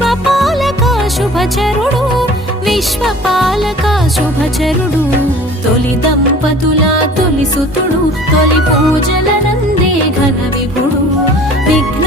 విశ్వపాలక శుభచరుడు విశ్వపాలక శుభచరుడు తొలి దంపతుల తొలి సుతుడు తొలి పూజల నందే ఘన విభుడు విఘ్న